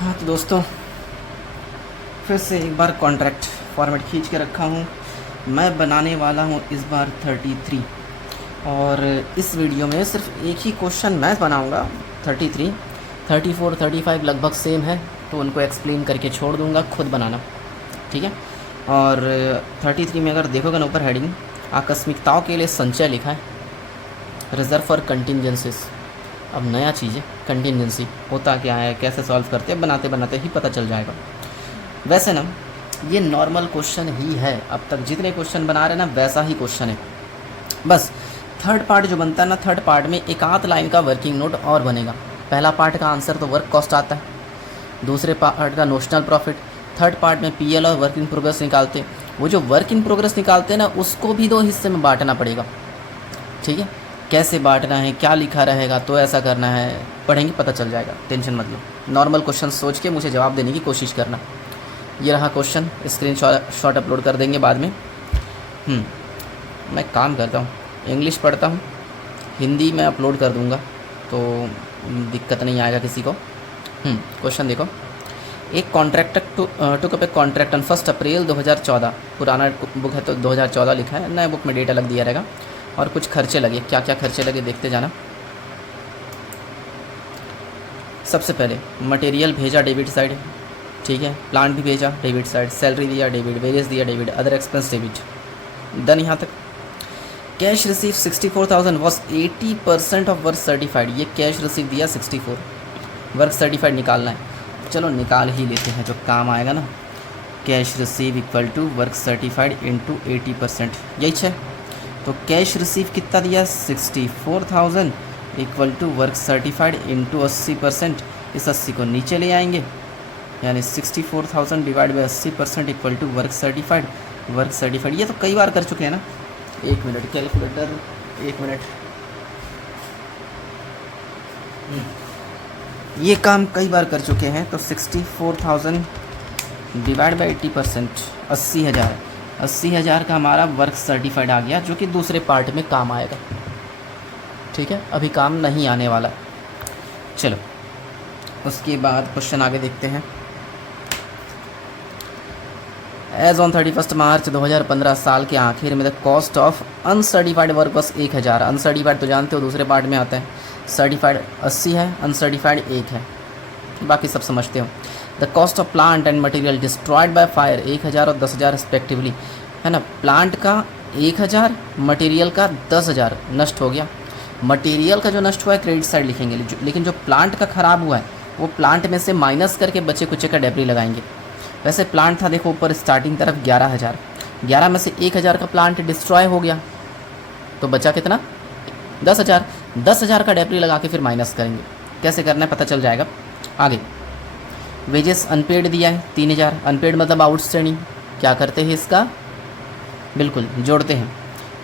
हाँ तो दोस्तों, फिर से एक बार कॉन्ट्रैक्ट फॉर्मेट खींच के रखा हूँ। मैं बनाने वाला हूँ इस बार 33, और इस वीडियो में सिर्फ एक ही क्वेश्चन मैं बनाऊँगा। 33, 34, 35 लगभग सेम है, तो उनको एक्सप्लेन करके छोड़ दूँगा, खुद बनाना, ठीक है। और 33 में अगर देखोगे ना, ऊपर हेडिंग आकस्मिकताओं के लिए संचय लिखा है, रिजर्व फॉर कंटिजेंसीज। अब नया चीज़ है कंटिजेंसी, होता क्या है, कैसे सॉल्व करते हैं, बनाते बनाते ही पता चल जाएगा। वैसे ना ये नॉर्मल क्वेश्चन ही है, अब तक जितने क्वेश्चन बना रहे ना वैसा ही क्वेश्चन है। बस थर्ड पार्ट जो बनता है ना, थर्ड पार्ट में एक आध लाइन का वर्किंग नोट और बनेगा। पहला पार्ट का आंसर तो वर्क कॉस्ट आता है, दूसरे पार्ट का नोशनल प्रॉफिट, थर्ड पार्ट में पीएल और वर्क इन प्रोग्रेस निकालते। वो जो वर्क इन प्रोग्रेस निकालते हैं ना, उसको भी दो हिस्से में बांटना पड़ेगा, ठीक है। कैसे बांटना है, क्या लिखा रहेगा, तो ऐसा करना है, पढ़ेंगे पता चल जाएगा, टेंशन मत लो। नॉर्मल क्वेश्चन सोच के मुझे जवाब देने की कोशिश करना। ये रहा क्वेश्चन, स्क्रीन शॉट अपलोड कर देंगे बाद में। मैं काम करता हूँ, इंग्लिश पढ़ता हूँ, हिंदी में अपलोड कर दूँगा, तो दिक्कत नहीं आएगा किसी को। क्वेश्चन देखो, एक contractor took up a contract on 1 April 2014। पुराना बुक है तो 2014 लिखा है, नए बुक में डेट अलग दिया रहेगा। और कुछ खर्चे लगे, क्या क्या खर्चे लगे देखते जाना। सबसे पहले मटेरियल भेजा डेबिट साइड, ठीक है, प्लांट भी भेजा डेबिट साइड, सैलरी दिया डेबिट, वेजेस दिया debit, other expense debit, done यहाँ तक। Cash receive 64,000 was 80% of work certified. ये कैश रिसीव दिया 64, वर्क सर्टिफाइड निकालना है, चलो निकाल ही लेते हैं, जो काम आएगा ना। Cash receive equal to work certified into 80%, यही है। तो कैश रिसीव कितना दिया, 64,000 equal to work certified into 80%। इस 80 को नीचे ले आएंगे, यानी 64,000 divide by 80% equal to work certified. Work certified ये तो कई बार कर चुके हैं ना। 1 मिनट कैलकुलेटर, 1 मिनट। ये काम कई बार कर चुके हैं, तो 64,000 डिवाइड बाई 80%, 80,000। 80,000 का हमारा वर्क सर्टिफाइड आ गया, जो कि दूसरे पार्ट में काम आएगा, ठीक है। अभी काम नहीं आने वाला। चलो उसके बाद क्वेश्चन आगे देखते हैं। एज ऑन 31 मार्च 2015, साल के आखिर में the cost of uncertified work बस 1,000। अनसर्टिफाइड तो जानते हो दूसरे पार्ट में आता है, सर्टिफाइड 80 है, अनसर्टिफाइड 1 है, बाकी सब समझते हो। The cost of plant and material destroyed by fire 1,000 और 10,000 रिस्पेक्टिवली, है ना। प्लांट का 1,000, मटेरियल का 10,000 नष्ट हो गया। मटेरियल का जो नष्ट हुआ है क्रेडिट साइड लिखेंगे, लेकिन जो प्लांट का ख़राब हुआ है वो प्लांट में से माइनस करके बचे कुचे का डेब्री लगाएंगे। वैसे प्लांट था, देखो ऊपर स्टार्टिंग तरफ 11,000, 11 में से 1,000 का प्लांट डिस्ट्रॉय हो गया, तो बचा कितना, 10,000। 10,000 का डेब्री लगा के फिर माइनस करेंगे, कैसे करना है पता चल जाएगा आगे। वेजेस अनपेड दिया है 3,000, अनपेड मतलब आउटस्टैंडिंग। क्या करते हैं इसका, बिल्कुल जोड़ते हैं।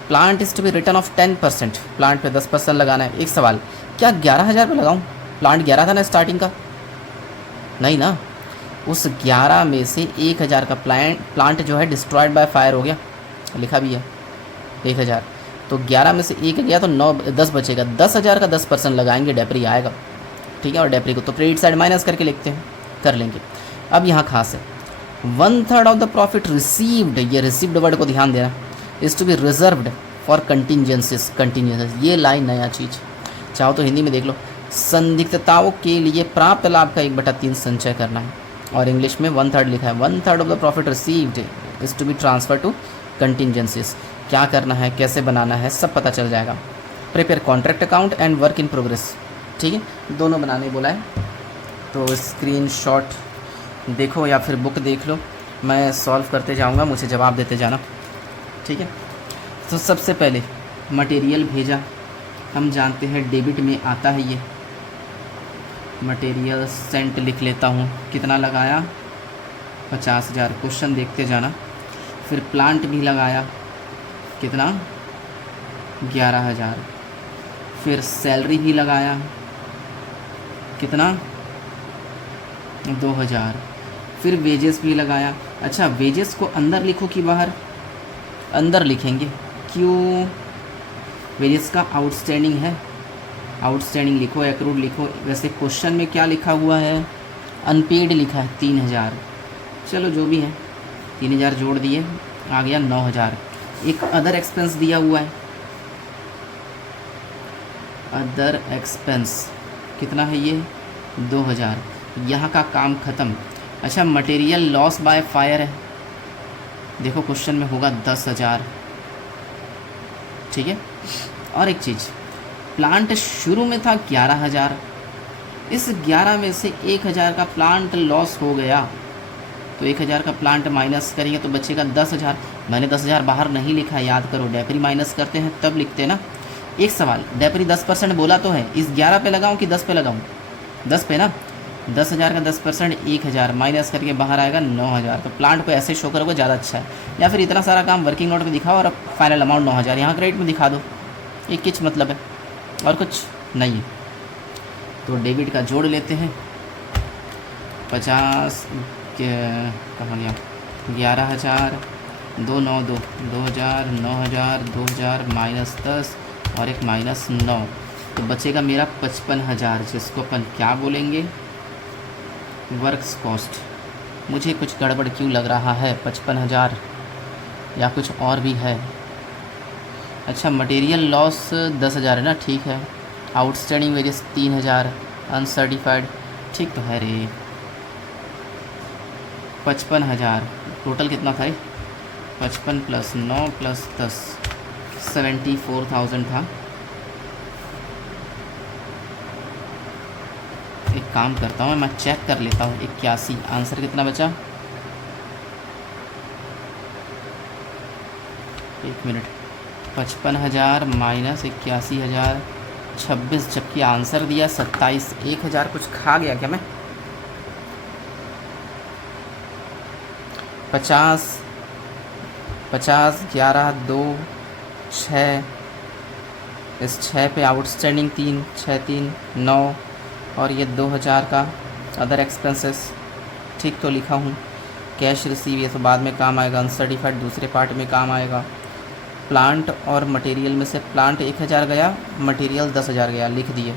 Plant is to be return of 10%, plant पे 10% लगाना है। एक सवाल, क्या 11,000 पे लगाऊं, प्लांट 11 था ना स्टार्टिंग का, नहीं ना। उस 11 में से 1,000 का प्लांट जो है डिस्ट्रॉयड बाय फायर हो गया, लिखा भी है 1,000, तो 11 में से 1 गया तो 10 बचेगा। 10,000 का 10% लगाएंगे, डेप्री आएगा, ठीक है। और डेप्री को तो क्रेडिट साइड माइनस करके लिखते हैं, कर लेंगे। अब यहाँ खास है, 1/3 ऑफ द प्रॉफिट रिसीव्ड, ये रिसीव्ड वर्ड को ध्यान देना, is to be reserved for contingencies. Contingencies ये लाइन नया चीज़, चाहो तो हिंदी में देख लो, संदिग्धताओं के लिए प्राप्त लाभ का 1/3 संचय करना है। और इंग्लिश में 1/3 लिखा है, 1/3 of the profit received is to be transfer to contingencies. क्या करना है, कैसे बनाना है, सब पता चल जाएगा। Prepare contract account and work in progress, ठीक है, दोनों बनाने बोला है। तो स्क्रीन शॉट देखो या फिर बुक देख लो, मैं सॉल्व करते जाऊंगा, मुझे जवाब देते जाना, ठीक है। तो सबसे पहले मटेरियल भेजा, हम जानते हैं डेबिट में आता है ये। मटेरियल सेंट लिख लेता हूँ, कितना लगाया, 50,000। क्वेश्चन देखते जाना। फिर प्लांट भी लगाया, कितना, 11,000। फिर सैलरी भी लगाया, कितना, 2,000। फिर वेजेस भी लगाया। अच्छा, वेजेस को अंदर लिखो कि बाहर, अंदर लिखेंगे, क्यों, वेजेस का आउटस्टैंडिंग है, आउटस्टैंडिंग लिखो, एक्रूड लिखो। वैसे क्वेश्चन में क्या लिखा हुआ है, अनपेड लिखा है 3000, चलो जो भी है 3000 जोड़ दिए, आ गया 9000। एक अदर एक्सपेंस दिया हुआ है, अदर एक्सपेंस कितना है ये 2000, यहाँ का काम ख़त्म। अच्छा मटेरियल लॉस बाय फायर है, देखो क्वेश्चन में होगा 10,000, ठीक है। और एक चीज़, प्लांट शुरू में था 11,000, इस 11 में से 1,000 का प्लांट लॉस हो गया, तो 1,000 का प्लांट माइनस करेंगे तो बचेगा 10,000। मैंने 10,000 बाहर नहीं लिखा, याद करो, डेप्री माइनस करते हैं तब लिखते हैं ना। एक सवाल, डेप्री 10% बोला तो है, इस 11 पे लगाऊं कि 10 पे लगाऊं? 10 पे ना, 10,000 का 10% 1,000 माइनस करके बाहर आएगा 9,000। तो प्लांट को ऐसे शो करोगे ज़्यादा अच्छा है, या फिर इतना सारा काम वर्किंग नोट में दिखाओ और फाइनल अमाउंट 9,000 यहाँ क्रेडिट में दिखा दो, एक किच मतलब है और कुछ नहीं है। तो डेबिट का जोड़ लेते हैं, 50 कहाँ गया, 11,000 292 2,000 9,000 2,000 माइनस 10 और एक माइनस 9, तो बचेगा मेरा 55,000, जिसको अपन क्या बोलेंगे, वर्क्स कॉस्ट। मुझे कुछ गड़बड़ क्यों लग रहा है, 55,000 या कुछ और भी है। अच्छा मटेरियल लॉस 10,000 है ना, ठीक है। आउटस्टैंडिंग वेजेस 3,000, अनसर्टिफाइड, ठीक तो है रे। 55,000 टोटल कितना था, 55 + 9 + 10 74,000 था। एक काम करता हूँ मैं चेक कर लेता हूँ, 81, आंसर कितना बचा, एक मिनट, 55,000 माइनस 81,000 26, जबकि आंसर दिया 27। 1,000 कुछ खा गया क्या मैं? 50 50 11 2 6, इस 6 पे आउटस्टैंडिंग 3 6 3 9 और ये 2,000 का अदर एक्सपेंसेस, ठीक तो लिखा हूँ। कैश रिसीव ये तो बाद में काम आएगा, अनसर्टिफाइड दूसरे पार्ट में काम आएगा। प्लांट और मटेरियल में से प्लांट 1,000 गया, मटेरियल 10,000 गया, लिख दिए।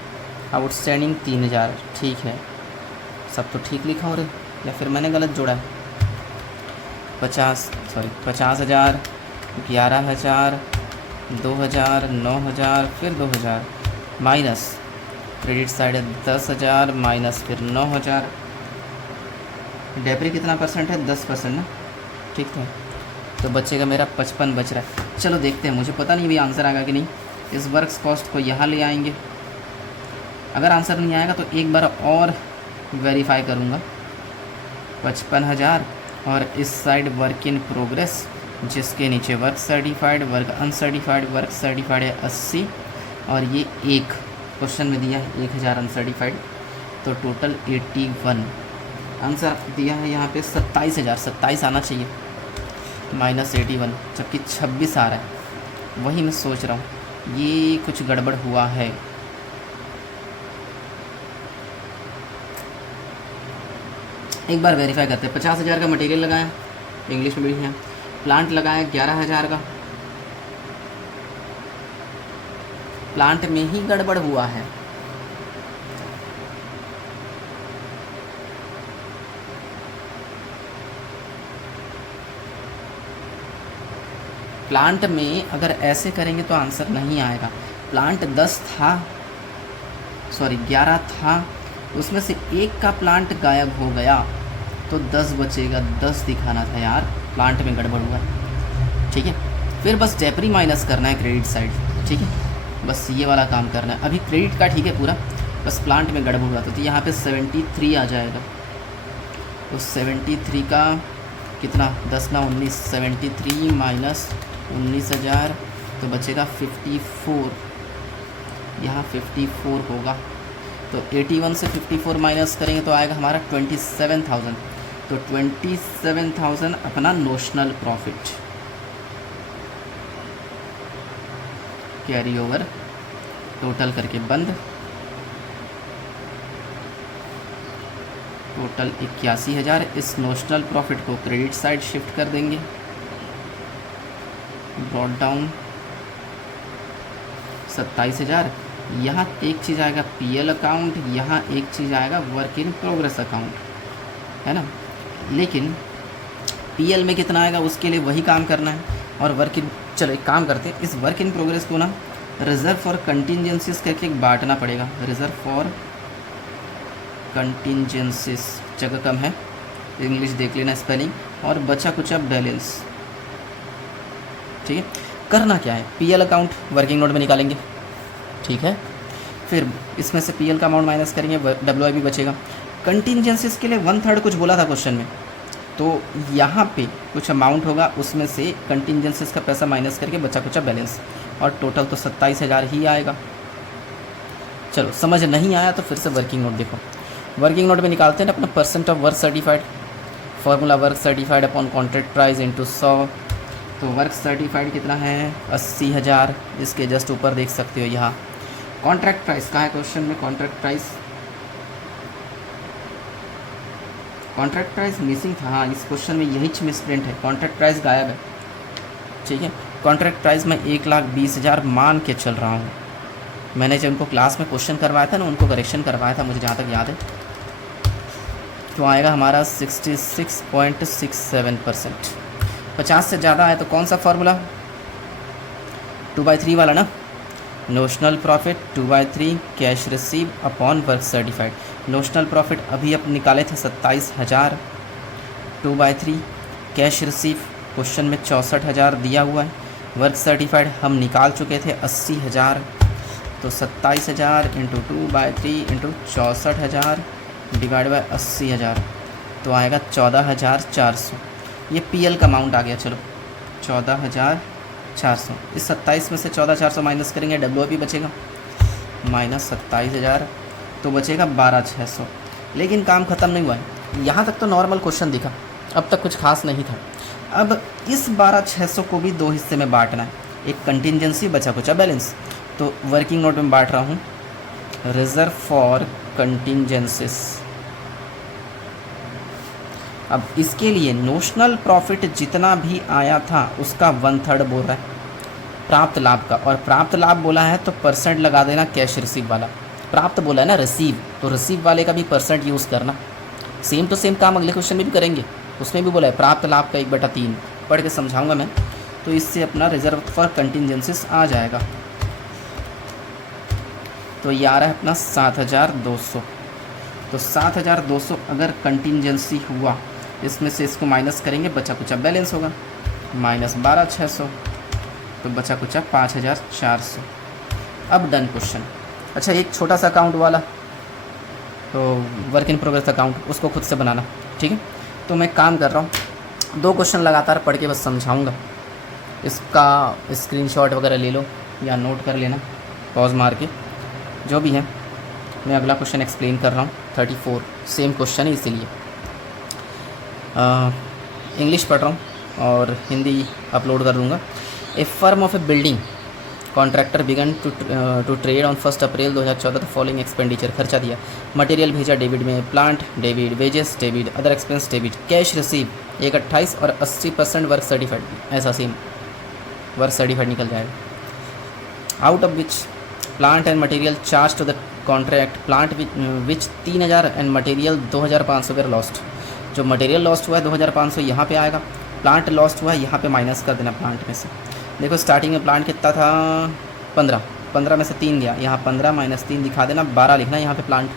आउटस्टैंडिंग 3,000, ठीक है, सब तो ठीक लिखा हो रहे, या फिर मैंने गलत जोड़ा है। 50,000 11,000 2,000 9,000 फिर 2,000 माइनस क्रेडिट साइड है 10,000 माइनस फिर 9,000। डेप्री कितना परसेंट है, 10% ना, ठीक है। तो बचेगा मेरा 55 बच रहा है। चलो देखते हैं, मुझे पता नहीं भी आंसर आएगा कि नहीं। इस वर्क्स कॉस्ट को यहाँ ले आएंगे, अगर आंसर नहीं आएगा तो एक बार और वेरीफाई करूँगा। 55,000 और इस साइड वर्क इन प्रोग्रेस, जिसके नीचे work certified work uncertified, work certified है 80 और ये एक क्वेश्चन में दिया है 1,000 अनसर्टिफाइड, तो टोटल 81। आंसर दिया है यहाँ पे 27,000, 27 आना चाहिए, माइनस 81, जबकि 26 आ रहा है। वही मैं सोच रहा हूँ ये कुछ गड़बड़ हुआ है। एक बार वेरीफाई करते हैं। 50,000 का मटेरियल लगाया, इंग्लिश में भी है, प्लांट लगाया 11,000 का, प्लांट में ही गड़बड़ हुआ है। प्लांट में अगर ऐसे करेंगे तो आंसर नहीं आएगा। प्लांट 10 था, सॉरी 11 था, उसमें से एक का प्लांट गायब हो गया तो 10 बचेगा, 10 दिखाना था यार, प्लांट में गड़बड़ हुआ, ठीक है। फिर बस डेप्री माइनस करना है क्रेडिट साइड, ठीक है, बस ये वाला काम करना है। अभी क्रेडिट का ठीक है पूरा, बस प्लांट में गड़बड़ हुआ तो यहाँ पे 73 आ जाएगा। तो 73 का कितना, 10 ना 19, 73 माइनस 19,000 तो बचेगा 54, यहाँ 54 होगा। तो 81 से 54 माइनस करेंगे तो आएगा हमारा 27,000। तो 27,000 अपना notional profit, carry over total करके बंद। टोटल 81,000। इस नोशनल प्रॉफिट को क्रेडिट साइड शिफ्ट कर देंगे, ब्रॉड डाउन 27,000। यहाँ एक चीज़ आएगा पीएल अकाउंट, यहाँ एक चीज़ आएगा वर्क इन प्रोग्रेस अकाउंट। है ना। लेकिन पीएल में कितना आएगा उसके लिए वही काम करना है। और वर्क इन, चलो एक काम करते हैं, इस वर्क इन प्रोग्रेस को ना रिजर्व फॉर कंटिजेंसीज करके एक बांटना पड़ेगा। रिजर्व फॉर कंटिजेंसीज, जगह कम है, इंग्लिश देख लेना स्पेलिंग, और बचा कुचा बैलेंस। ठीक है, करना क्या है, पीएल अकाउंट वर्किंग नोट में निकालेंगे, ठीक है। फिर इसमें से पीएल का अमाउंट माइनस करेंगे, डब्ल्यूआईपी बचेगा। कंटिजेंसीज के लिए 1/3 कुछ बोला था क्वेश्चन में, तो यहाँ पे कुछ अमाउंट होगा, उसमें से कंटिजेंसीज का पैसा माइनस करके बचा कुचा बैलेंस, और टोटल तो 27,000 ही आएगा। चलो समझ नहीं आया तो फिर से वर्किंग नोट देखो। वर्किंग नोट में निकालते हैं ना अपना percent of work certified, formula work certified upon contract price into 100। तो वर्क सर्टिफाइड कितना है 80,000, इसके जस्ट ऊपर देख सकते हो यहाँ। कॉन्ट्रैक्ट प्राइस कहाँ है क्वेश्चन में, कॉन्ट्रैक्ट प्राइस मिसिंग था, हाँ इस क्वेश्चन में यही मिसप्रिंट है, कॉन्ट्रैक्ट प्राइस गायब है। ठीक है, कॉन्ट्रैक्ट प्राइस मैं 1,20,000 मान के चल रहा हूँ। मैंने जब उनको क्लास में क्वेश्चन करवाया था ना, उनको करेक्शन करवाया था मुझे जहाँ तक याद है। तो आएगा हमारा 66.67%। 50 से ज़्यादा है तो कौन सा फार्मूला, 2/3 वाला ना, notional profit 2/3 cash receive upon work certified. Notional profit अभी अब निकाले थे 27,000, 2/3 कैश रिसीव क्वेश्चन में 64,000 दिया हुआ है, वर्क सर्टिफाइड हम निकाल चुके थे 80,000, तो 27,000 इंटू 2/3 इंटू 64,000 डिवाइड बाय 80,000, तो आएगा 14,400। ये पीएल का अमाउंट आ गया। चलो 14,400, इस 27 में से 14,400 माइनस करेंगे, डब्ल्यूआईपी बचेगा माइनस 27,000, तो बचेगा 12,600। लेकिन काम ख़त्म नहीं हुआ है, यहाँ तक तो नॉर्मल क्वेश्चन दिखा, अब तक कुछ खास नहीं था। अब इस 12,600 को भी 2 हिस्से में बांटना है, एक कंटिजेंसी बचा कुचा बैलेंस। तो वर्किंग नोट में बांट रहा हूँ, रिजर्व फॉर कंटिजेंसीज। अब इसके लिए नोशनल प्रॉफिट जितना भी आया था उसका 1/3 बोल रहा है प्राप्त लाभ का, और प्राप्त लाभ बोला है तो परसेंट लगा देना कैश रिसीव वाला। प्राप्त बोला है ना रिसीव, तो रिसीव वाले का भी परसेंट यूज़ करना। सेम टू सेम काम अगले क्वेश्चन में भी करेंगे, उसमें भी बोला है प्राप्त लाभ का 1/3, पढ़ के समझाऊंगा मैं। तो इससे अपना रिजर्व फॉर कंटिजेंसीज आ जाएगा। तो ये आ रहा है अपना 7,200। तो 7,200 अगर कंटिजेंसी हुआ, इसमें से इसको माइनस करेंगे, बचा कुचा बैलेंस होगा माइनस 12,600, तो बचा कुचा 5,400। अब डन क्वेश्चन। अच्छा एक छोटा सा अकाउंट वाला, तो वर्क इन प्रोग्रेस अकाउंट, उसको खुद से बनाना, ठीक है। तो मैं काम कर रहा हूँ, 2 क्वेश्चन लगातार पढ़ के बस समझाऊँगा, इसका स्क्रीनशॉट वगैरह ले लो या नोट कर लेना पॉज मार के, जो भी है। मैं अगला क्वेश्चन एक्सप्लेन कर रहा हूँ, 34 सेम क्वेश्चन है इसीलिए। इंग्लिश पढ़ रहा हूँ और हिंदी अपलोड कर दूँगा। A firm of a building contractor began to trade on 1 April 2014। तो फॉलोइंग एक्सपेंडिचर, खर्चा दिया, मटेरियल भेजा डेबिट में, plant debit, wages debit, other expense debit, cash receive 1/28 और 80% वर्क सर्टिफाइड, ऐसा सेम वर्क सर्टिफाइड निकल जाएगा। Out of which plant and material charge to the contract, plant which 3,000 and material 2,500 were lost. जो material lost हुआ है 2,500 यहाँ पे आएगा, प्लांट लॉस्ट हुआ है यहाँ पे माइनस कर देना प्लांट में से। देखो स्टार्टिंग में प्लांट कितना था 15 में से 3 गया, यहाँ 15 माइनस 3 दिखा देना, 12 लिखना यहाँ पे प्लांट,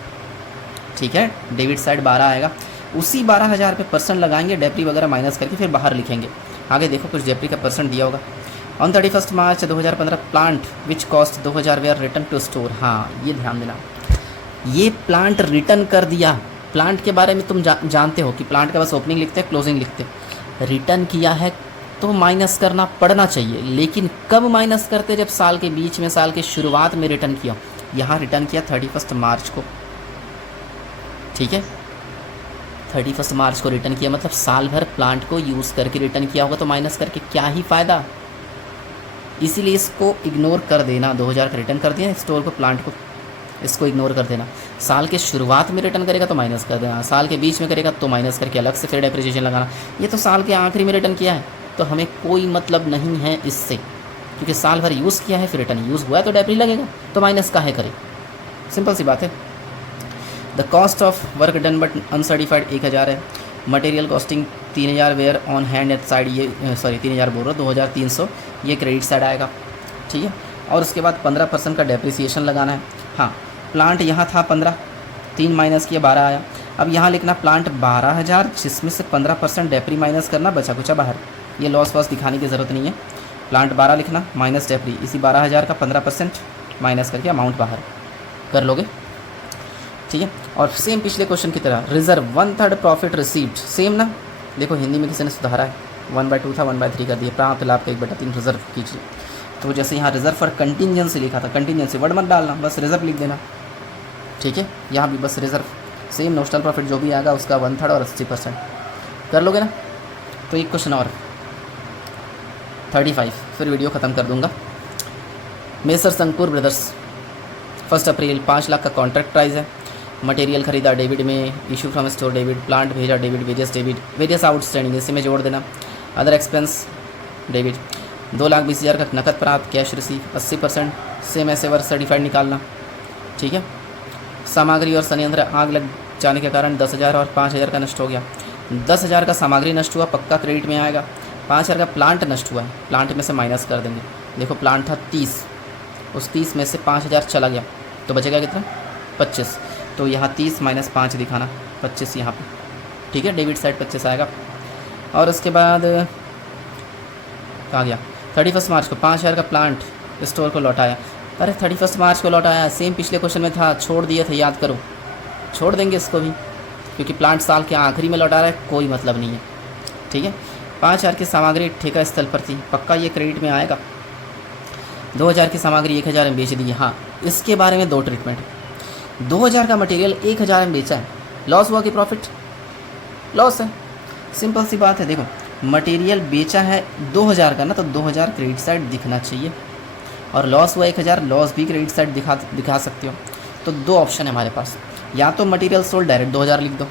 ठीक है। डेबिट साइड 12 आएगा, उसी 12,000 पे परसेंट लगाएंगे, डेप्री वगैरह माइनस करके फिर बाहर लिखेंगे। आगे देखो कुछ डेप्री का परसेंट दिया होगा। On 31 March 2015 plant which cost 2,000 were return to store. हाँ ये ध्यान देना, ये प्लांट रिटर्न कर दिया। प्लांट के बारे में तुम जानते हो कि प्लांट का बस ओपनिंग लिखते हैं क्लोजिंग लिखते हैं। रिटर्न किया है तो माइनस करना पड़ना चाहिए, लेकिन कब माइनस करते, जब साल के बीच में, साल के शुरुआत में रिटर्न किया। यहाँ रिटर्न किया 31 मार्च को, ठीक है। 31 मार्च को रिटर्न किया मतलब साल भर प्लांट को यूज़ करके रिटर्न किया होगा, तो माइनस करके क्या ही फ़ायदा। इसीलिए इसको इग्नोर कर देना, 2,000 का रिटर्न कर दिया स्टोर को, प्लांट को, इसको इग्नोर कर देना। साल के शुरुआत में रिटर्न करेगा तो माइनस कर देना, साल के बीच में करेगा तो माइनस करके अलग से फिर डेप्रिसिएशन लगाना। ये तो साल के आखिरी में रिटर्न किया है, तो हमें कोई मतलब नहीं है इससे, क्योंकि साल भर यूज़ किया है, फिर रिटर्न यूज़ हुआ है तो डेप्री लगेगा, तो माइनस काहे करें, सिंपल सी बात है। The cost of work done but uncertified 1000 है। Material costing 3000 were on hand at site, ये सॉरी 3000 बोल रहा हूँ, 2300 ये क्रेडिट साइड आएगा, ठीक है। और उसके बाद 15% का डेप्रिसिएशन लगाना है। हाँ, प्लांट यहाँ था 15, 3 माइनस किया 12 आया। अब यहाँ लिखना प्लांट 12,000 जिसमें से 15% डेप्री माइनस करना, बचा कुचा बाहर, ये लॉस वॉस दिखाने की ज़रूरत नहीं है। प्लांट 12 लिखना माइनस डेप्री, इसी 12,000 का 15% माइनस करके अमाउंट बाहर कर लोगे, ठीक है। और सेम पिछले क्वेश्चन की तरह रिजर्व 1/3 प्रॉफिट रिसीव्ड, सेम ना, देखो हिंदी में किसी ने सुधारा है, 1/2 था 1/3 कर दिया, प्राप्त लाभ का 1/3 रिजर्व कीजिए। तो जैसे यहाँ रिजर्व फॉर कंटिजेंसी लिखा था, कंटिजेंसी वर्ड मत डालना, बस रिजर्व लिख देना, ठीक है। यहाँ भी बस रिजर्व, सेम नोशनल प्रॉफिट जो भी आएगा उसका 1/3 और 80% कर लोगे ना। तो एक क्वेश्चन और 35, फिर वीडियो ख़त्म कर दूंगा। मेसर संकुर ब्रदर्स 1 अप्रैल 5 लाख का कॉन्ट्रैक्ट प्राइस है। मटेरियल खरीदा डेबिट में, issue from store debit, plant भेजा डेबिट, वेरियस आउटस्टैंडिंग इसी में जोड़ देना। अदर एक्सपेंस डेबिट, 2,20,000 का नकद प्राप्त, कैश रिसीव 80%, सेम ऐसे वर्क सर्टिफाइड निकालना, ठीक है। सामग्री और संयंत्र आग लग जाने के कारण 10,000 और 5,000 का नष्ट हो गया। 10,000 का सामग्री नष्ट हुआ, पक्का क्रेडिट में आएगा। 5,000 का प्लांट नष्ट हुआ है, प्लांट में से माइनस कर देंगे। देखो प्लांट था 30, उस 30 में से 5,000 चला गया तो बचेगा कितना, 25। तो यहाँ 30 माइनस 5 दिखाना, 25 यहाँ पे, ठीक है। डेबिट साइड 25 आएगा। और उसके बाद कहाँ गया, 31 मार्च को 5,000 का प्लांट स्टोर को लौटाया। अरे 31 मार्च को लौटाया, सेम पिछले क्वेश्चन में था, छोड़ दिए थे, याद करो, छोड़ देंगे इसको भी क्योंकि प्लांट साल के आखिरी में लौटा रहा है, कोई मतलब नहीं है, ठीक है। 5,000 की सामग्री ठेका स्थल पर थी, पक्का ये क्रेडिट में आएगा। 2,000 की सामग्री 1,000 में बेच दी, हाँ इसके बारे में 2 ट्रीटमेंट। 2,000 का मटेरियल 1,000 में बेचा है, लॉस हुआ कि प्रॉफिट, लॉस है, सिंपल सी बात है। देखो मटेरियल बेचा है 2,000 का ना, तो 2,000 क्रेडिट साइड दिखना चाहिए, और लॉस हुआ 1,000, लॉस भी क्रेडिट साइड दिखा सकते हो। तो 2 ऑप्शन है हमारे पास, या तो मटेरियल सोल्ड डायरेक्ट 2,000 लिख दो,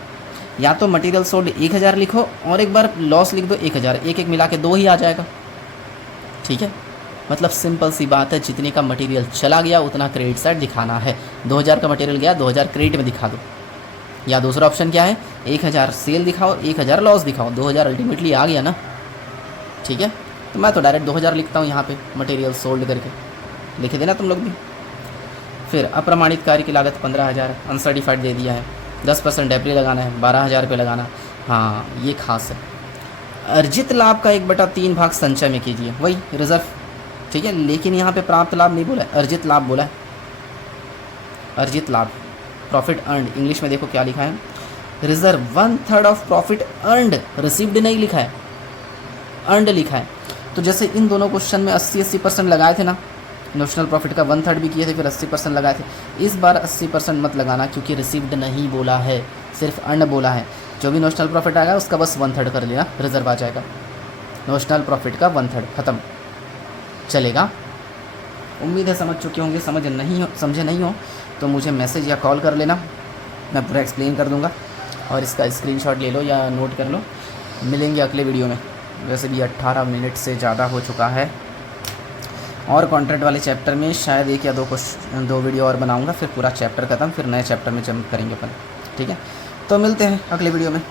या तो मटेरियल सोल्ड 1,000 लिखो और एक बार लॉस लिख दो 1,000, एक मिला के 2 ही आ जाएगा, ठीक है। मतलब सिंपल सी बात है, जितने का मटेरियल चला गया उतना क्रेडिट साइड दिखाना है। 2,000 का मटेरियल गया, 2,000 क्रेडिट में दिखा दो। या दूसरा ऑप्शन क्या है, 1,000 सेल दिखाओ, 1,000 लॉस दिखाओ, 2,000 अल्टीमेटली आ गया ना, ठीक है। तो मैं तो डायरेक्ट 2,000 लिखता हूँ यहाँ पे, मटेरियल सोल्ड करके लिख देना तुम लोग भी। फिर अप्रमाणित कार्य की लागत 15,000 अनसर्टिफाइड दे दिया है, 10% डेप्री लगाना है, 12,000 रुपये लगाना। हाँ ये खास है। अर्जित लाभ का 1/3 भाग संचय में कीजिए, वही रिजर्व, ठीक है। लेकिन यहाँ पे प्राप्त लाभ नहीं बोला है, अर्जित लाभ बोला है, अर्जित लाभ, प्रॉफिट अर्नड, इंग्लिश में देखो क्या लिखा है, reserve 1/3 of profit earned, received नहीं लिखा है, अर्नड लिखा है। तो जैसे इन दोनों क्वेश्चन में 80% लगाए थे ना, नोशनल प्रॉफिट का 1/3 भी किए थे, फिर 80% लगाए थे। इस बार 80% मत लगाना क्योंकि रिसीव्ड नहीं बोला है, सिर्फ अर्न बोला है। जो भी नोशनल प्रॉफिट आएगा उसका बस 1/3 कर लेना, रिजर्व आ जाएगा। नोशनल प्रॉफिट का 1/3 ख़त्म, चलेगा। उम्मीद है समझ चुके होंगे, समझे नहीं हो तो मुझे मैसेज या कॉल कर लेना, मैं पूरा एक्सप्लेन कर दूंगा। और इसका स्क्रीनशॉट ले लो या नोट कर लो। मिलेंगे अगले वीडियो में। वैसे भी 18 मिनट से ज़्यादा हो चुका है, और कॉन्ट्रैक्ट वाले चैप्टर में शायद 1 या 2 वीडियो और बनाऊंगा, फिर पूरा चैप्टर ख़त्म, फिर नए चैप्टर में जंप करेंगे अपन, ठीक है। तो मिलते हैं अगले वीडियो में।